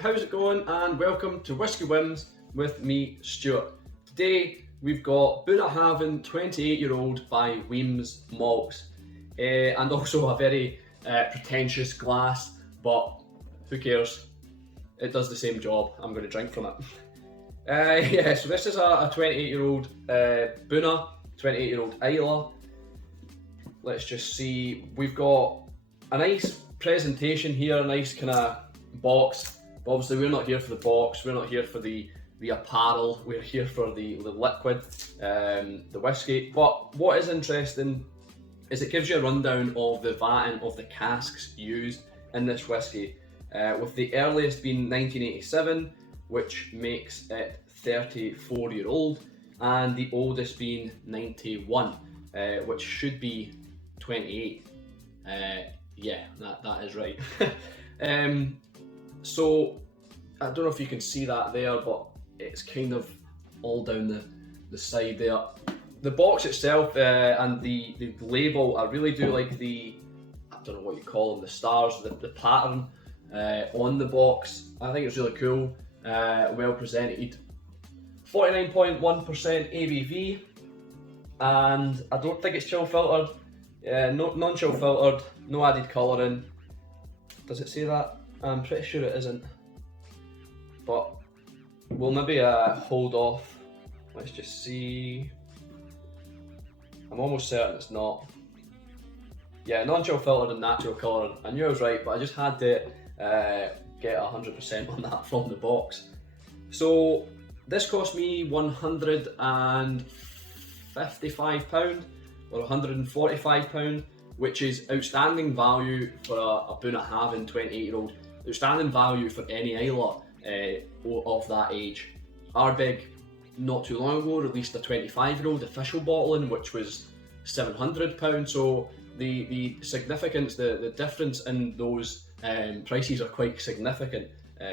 how's it going? And welcome to Whisky Wins with me, Stuart. Today we've got Bunnahabhain 28-year-old by Wemyss Malts, and also a very pretentious glass, but who cares? It does the same job. I'm going to drink from it. So this is a 28-year-old Bunna, 28-year-old Islay. Let's just see. We've got a nice presentation here, a nice kind of box. But obviously we're not here for the box, we're not here for the apparel, we're here for the liquid, the whiskey. But what is interesting is it gives you a rundown of the vatting of the casks used in this whiskey, with the earliest being 1987, which makes it 34-year-old, and the oldest being 91, which should be 28. Yeah, that is right. So I don't know if you can see that there, but it's kind of all down the side there. The box itself and the label, I really do like the, I don't know what you call them, the stars, the pattern on the box. I think it's really cool, well presented. 49.1% ABV, and I don't think it's chill filtered. Non-chill filtered, no added colouring. Does it say that? I'm pretty sure it isn't, but we'll maybe hold off. Let's just see. I'm almost certain it's not. Yeah, non-chill filtered and natural colouring. I knew I was right, but I just had to get 100% on that from the box. So this cost me £155 or £145, which is outstanding value for a Bunnahabhain 28-year-old. Outstanding value for any Islay of that age. Ardbeg, not too long ago, released a 25-year-old official bottling, which was £700. So the significance, the difference in those prices are quite significant,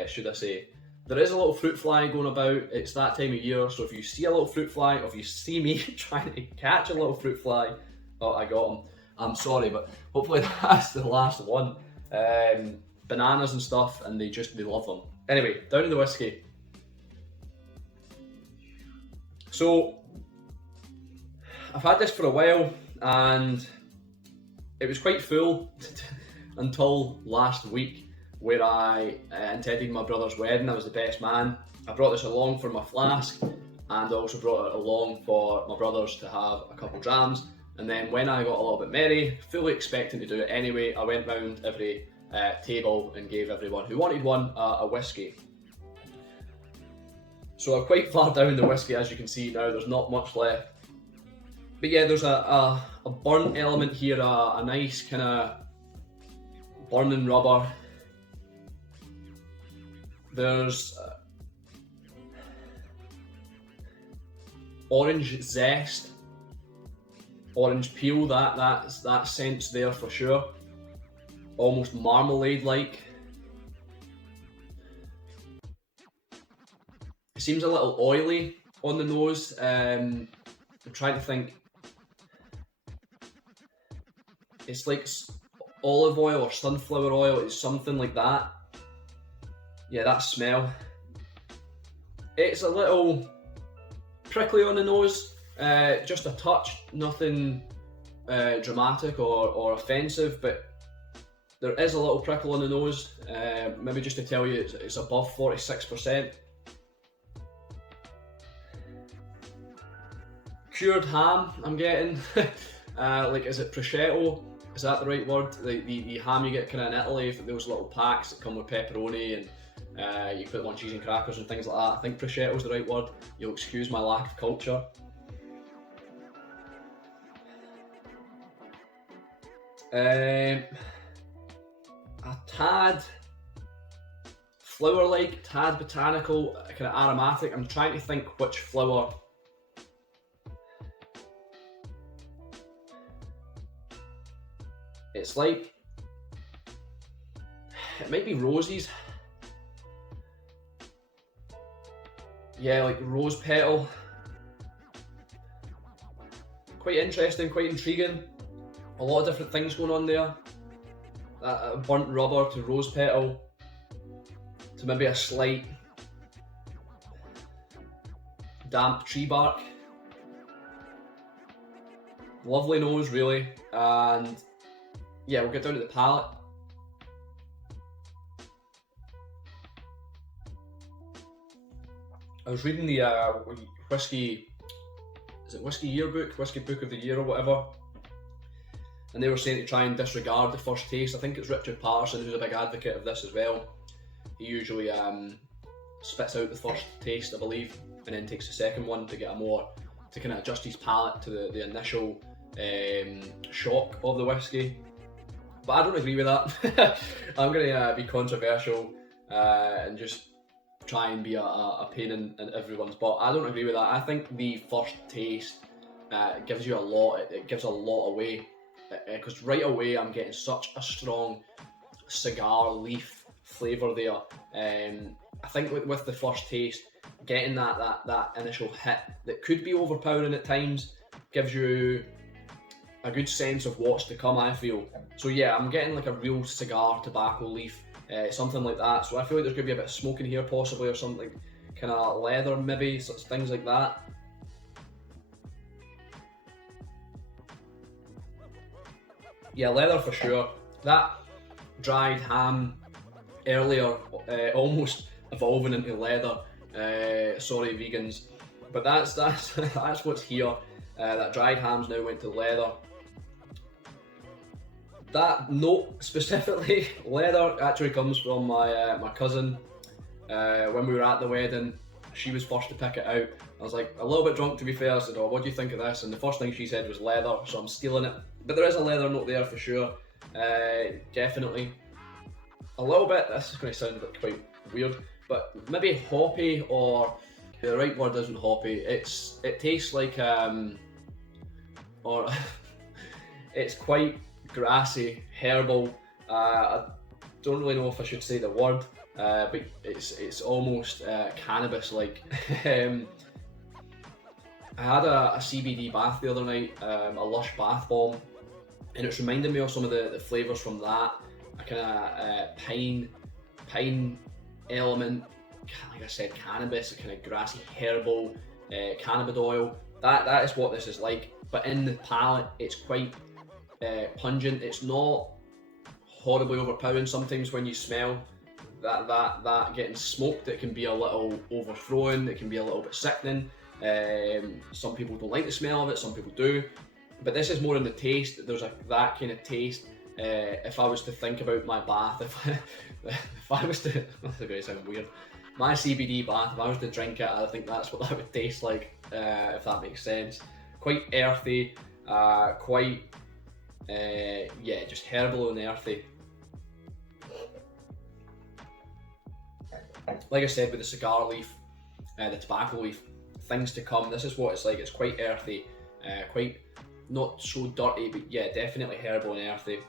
should I say. There is a little fruit fly going about. It's that time of year, so if you see a little fruit fly, or if you see me trying to catch a little fruit fly, oh, I got him. I'm sorry, but hopefully that's the last one. Bananas and stuff, and they love them. Anyway, down to the whiskey. So I've had this for a while, and it was quite full until last week, where I attended my brother's wedding. I was the best man. I brought this along for my flask, and I also brought it along for my brothers to have a couple drams. And then when I got a little bit merry, fully expecting to do it anyway, I went round every table and gave everyone who wanted one a whiskey. So I'm quite far down the whiskey, as you can see now. There's not much left. But yeah, there's a burnt element here, a nice kind of burning rubber. There's orange zest, orange peel, that scent's there for sure. Almost marmalade-like. It seems a little oily on the nose. I'm trying to think. It's like olive oil or sunflower oil. It's something like that. Yeah, that smell. It's a little prickly on the nose, just a touch, nothing dramatic or offensive, but there is a little prickle on the nose. Maybe just to tell you, it's above 46%. Cured ham, I'm getting. Like, is it prosciutto? Is that the right word? The ham you get kind of in Italy, those little packs that come with pepperoni and you put them on cheese and crackers and things like that. I think prosciutto is the right word. You'll excuse my lack of culture. A tad flower-like, tad botanical, kind of aromatic. I'm trying to think which flower. It's like, it might be roses. Yeah, like rose petal. Quite interesting, quite intriguing. A lot of different things going on there. Burnt rubber to rose petal. to maybe a slight damp tree bark. Lovely nose, really, and yeah, we'll get down to the palate. I was reading the Whisky Yearbook, Whisky Book of the Year or whatever, and they were saying to try and disregard the first taste. I think it's Richard Patterson who's a big advocate of this as well. He usually spits out the first taste, I believe, and then takes the second one to get to kind of adjust his palate to the initial shock of the whiskey. But I don't agree with that. I'm going to be controversial and just try and be a pain in everyone's butt. I don't agree with that. I think the first taste gives you a lot. It gives a lot away, because right away I'm getting such a strong cigar leaf flavour there. I think with the first taste, getting that initial hit that could be overpowering at times gives you a good sense of what's to come, I feel. So yeah, I'm getting like a real cigar tobacco leaf, something like that. So I feel like there's going to be a bit of smoke in here possibly, or something, kind of leather maybe, such things like that. Yeah, leather for sure. That dried ham earlier, almost evolving into leather. Sorry vegans, but that's that's what's here. That dried ham's now went to leather. That note specifically, leather, actually comes from my cousin. When we were at the wedding, she was first to pick it out. I was like a little bit drunk, to be fair. I said, "Oh, what do you think of this?" And the first thing she said was leather, so I'm stealing it. But there is a leather note there for sure, definitely. A little bit, this is going to sound like quite weird, but maybe hoppy, or the right word isn't hoppy. It tastes like or it's quite grassy, herbal. I don't really know if I should say the word, but it's almost cannabis-like. I had a CBD bath the other night, a Lush bath bomb, and it's reminding me of some of the flavours from that. A kind of pine element, like I said, cannabis, a kind of grassy, herbal, cannabis oil. That is what this is like. But in the palate, it's quite pungent. It's not horribly overpowering. Sometimes when you smell that getting smoked, it can be a little overthrowing. It can be a little bit sickening. Some people don't like the smell of it. Some people do. But this is more in the taste. There's that kind of taste. If I was to think about my bath, if I was to, that's going to sound weird. My CBD bath, if I was to drink it, I think that's what that would taste like. If that makes sense. Quite earthy, quite yeah, just herbal and earthy. Like I said, with the cigar leaf, the tobacco leaf, things to come. This is what it's like. It's quite earthy, quite not so dirty, but yeah, definitely herbal and earthy.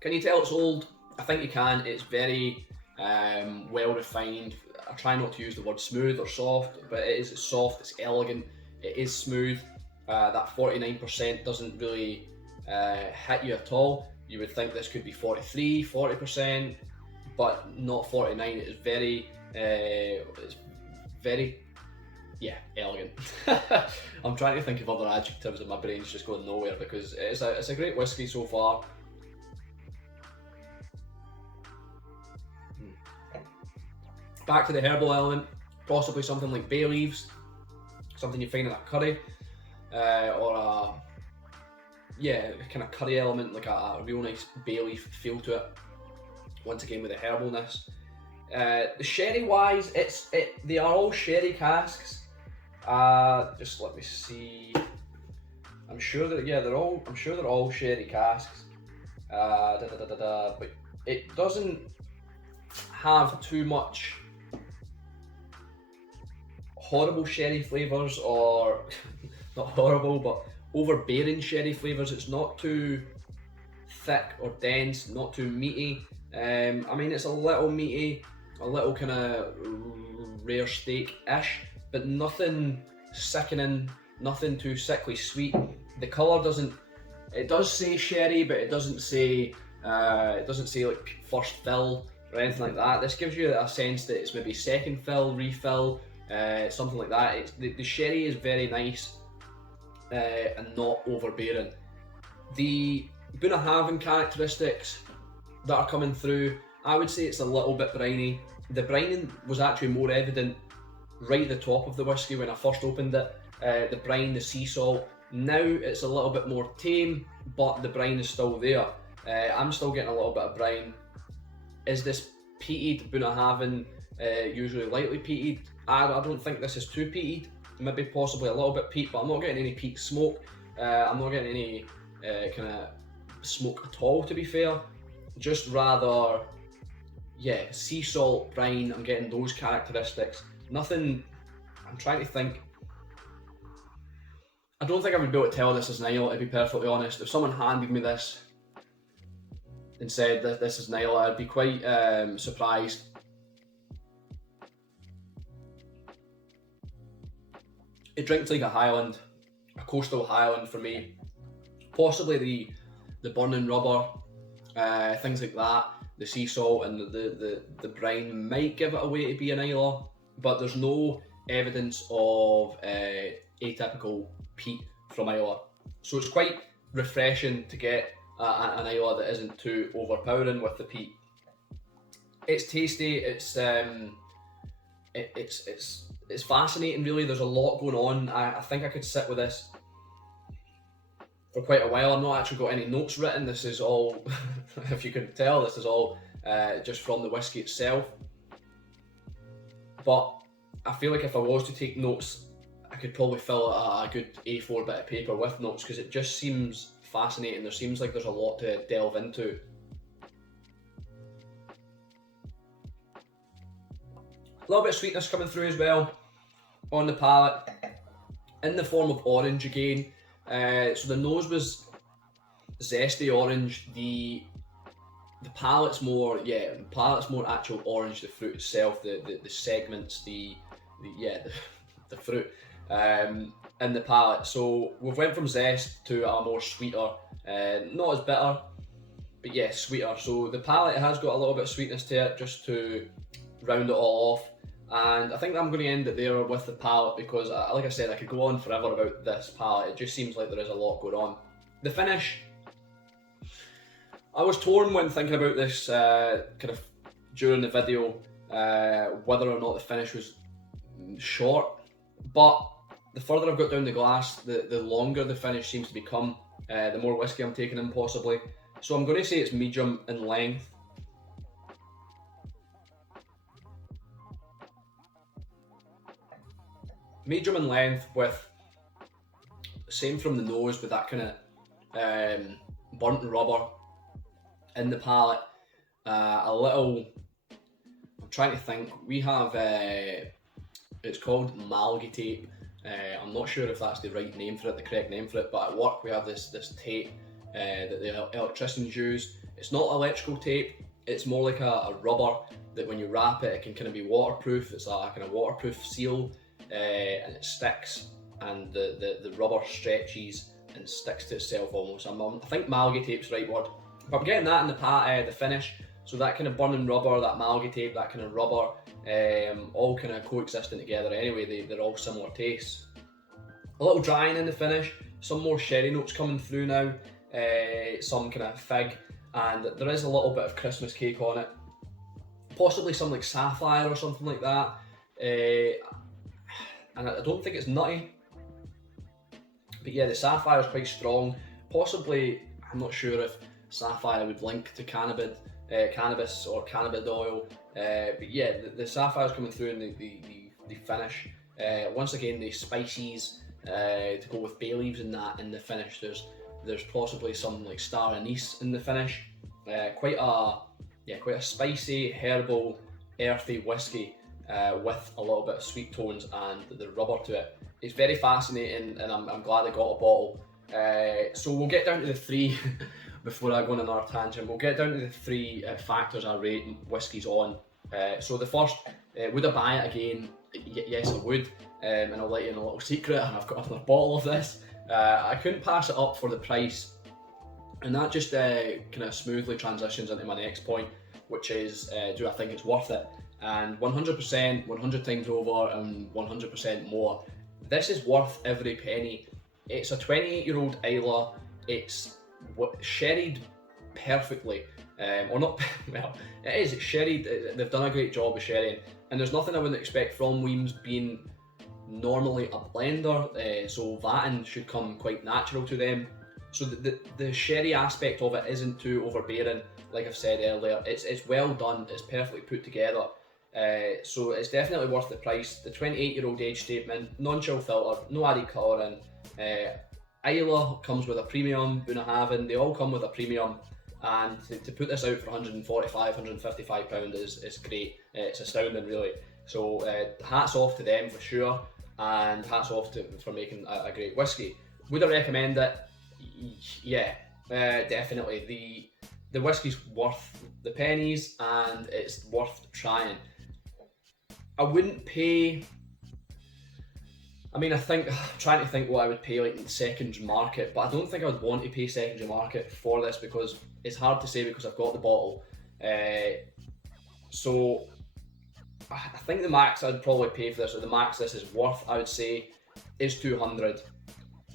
Can you tell it's old? I think you can. It's very well refined. I try not to use the word smooth or soft, but it's soft, it's elegant, it is smooth. That 49% doesn't really hit you at all. You would think this could be 43, 40%, but not 49. It's very, yeah, elegant. I'm trying to think of other adjectives and my brain's just going nowhere, because it's a great whiskey so far. Back to the herbal element, possibly something like bay leaves, something you find in a curry, or a kind of curry element, like a real nice bay leaf feel to it. Once again with the herbalness. The sherry wise, they are all sherry casks. Just let me see. I'm sure that they're all sherry casks. But it doesn't have too much horrible sherry flavours, or not horrible, but overbearing sherry flavours. It's not too thick or dense, not too meaty. I mean, it's a little meaty, a little kind of rare steak-ish, but nothing sickening, nothing too sickly sweet. The colour it does say sherry, but it doesn't say like first fill or anything like that. This gives you a sense that it's maybe second fill, refill, something like that. The sherry is very nice and not overbearing. The Bunnahabhain characteristics that are coming through, I would say it's a little bit briny. The brining was actually more evident right at the top of the whiskey when I first opened it. The brine, the sea salt. Now it's a little bit more tame, but the brine is still there. I'm still getting a little bit of brine. Is this peated Bunnahabhain, usually lightly peated? I don't think this is too peated. Maybe possibly a little bit peat, but I'm not getting any peat smoke. I'm not getting any kind of smoke at all, to be fair. Just rather, yeah, sea salt, brine. I'm getting those characteristics. Nothing. I'm trying to think. I don't think I would be able to tell this is an Islay, to be perfectly honest. If someone handed me this and said that this is an Islay, I'd be quite surprised. It drinks like a Highland, a coastal Highland for me. Possibly the burning rubber, things like that. The sea salt and the brine might give it away to be an Islay, but there's no evidence of atypical peat from Islay. So it's quite refreshing to get an Islay that isn't too overpowering with the peat. It's tasty. It's fascinating, really. There's a lot going on. I think I could sit with this for quite a while. I've not actually got any notes written. This is all, if you can tell, this is all just from the whiskey itself. But I feel like if I was to take notes, I could probably fill a good A4 bit of paper with notes, because it just seems fascinating. There seems like there's a lot to delve into. A little bit of sweetness coming through as well on the palate, in the form of orange again. So the nose was zesty orange. The palate's more, actual orange. The fruit itself, the segments, the fruit in the palate. So we've went from zest to a more sweeter, not as bitter, but yeah, sweeter. So the palate has got a little bit of sweetness to it, just to round it all off. And I think I'm going to end it there with the palate, because like I said, I could go on forever about this palate. It just seems like there is a lot going on. The finish, I was torn when thinking about this kind of during the video, whether or not the finish was short, but the further I've got down the glass, the longer the finish seems to become, the more whiskey I'm taking in possibly. So I'm going to say it's medium in length. Medium in length, with same from the nose, with that kind of burnt rubber in the palate. A little, I'm trying to think, we have, it's called Malgi tape. I'm not sure if that's the right name for it, the correct name for it, but at work we have this tape that the electricians use. It's not electrical tape, it's more like a rubber that when you wrap it, it can kind of be waterproof. It's a kind of waterproof seal. And it sticks, and the rubber stretches and sticks to itself almost. I think Malgi tape's the right word. But I'm getting that in the finish. So that kind of burning rubber, that Malgi tape, that kind of rubber, all kind of coexisting together anyway. They're all similar tastes. A little drying in the finish, some more sherry notes coming through now, some kind of fig, and there is a little bit of Christmas cake on it. Possibly some like sapphire or something like that. And I don't think it's nutty, but yeah, the sapphire is quite strong. Possibly, I'm not sure if sapphire would link to cannabis or cannabis oil, but yeah, the sapphire is coming through in the finish. Once again, the spices to go with bay leaves in the finish. There's possibly some like star anise in the finish. Quite a spicy, herbal, earthy whiskey. With a little bit of sweet tones and the rubber to it. It's very fascinating, and I'm glad I got a bottle. So we'll get down to the three, before I go on another tangent, we'll get down to the three factors I rate whiskies on. So the first, would I buy it again? Yes, I would, and I'll let you in a little secret, and I've got another bottle of this. I couldn't pass it up for the price, and that just kind of smoothly transitions into my next point, which is do I think it's worth it? And 100%, 100 times over, and 100% more. This is worth every penny. It's a 28-year-old Islay. It's sherried perfectly, or not. Well, it is. It's sherried. They've done a great job of sherrying, and there's nothing I wouldn't expect from Wemyss being normally a blender. So vatting should come quite natural to them. So the sherry aspect of it isn't too overbearing. Like I've said earlier, it's well done. It's perfectly put together. So it's definitely worth the price. The 28-year-old age statement, non-chill filter, no added colouring. Islay comes with a premium, Bunnahabhain, they all come with a premium, and to put this out for £145, £155 is great. It's astounding, really. So hats off to them for sure, and hats off for making a great whiskey. Would I recommend it? Yeah, definitely. The whiskey's worth the pennies, and it's worth trying. I wouldn't pay. I mean, I'm trying to think what I would pay like in the secondary market, but I don't think I would want to pay secondary market for this because it's hard to say because I've got the bottle. So I think the max I'd probably pay for this, or the max this is worth, I would say, is 200.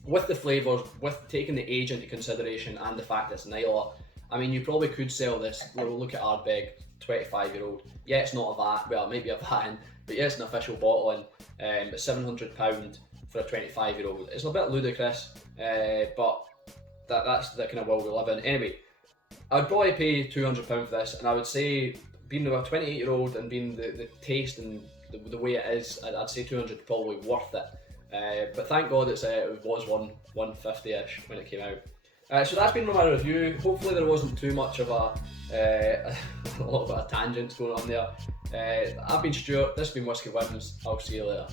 With the flavours, with taking the age into consideration and the fact it's an Islay, I mean, you probably could sell this. We'll look at Ardbeg, 25-year-old. Yeah, it's not a VAT, well, it might be a VAT in, but yeah, it's an official bottling. But £700 for a 25-year-old. It's a bit ludicrous, but that's the kind of world we live in. Anyway, I'd probably pay £200 for this, and I would say, being a 28-year-old and being the taste and the way it is, I'd say 200 probably worth it. But thank God it was 150-ish when it came out. So that's been my review. Hopefully there wasn't too much of a little bit of tangents going on there. I've been Stuart, this has been Whisky Wins. I'll see you later.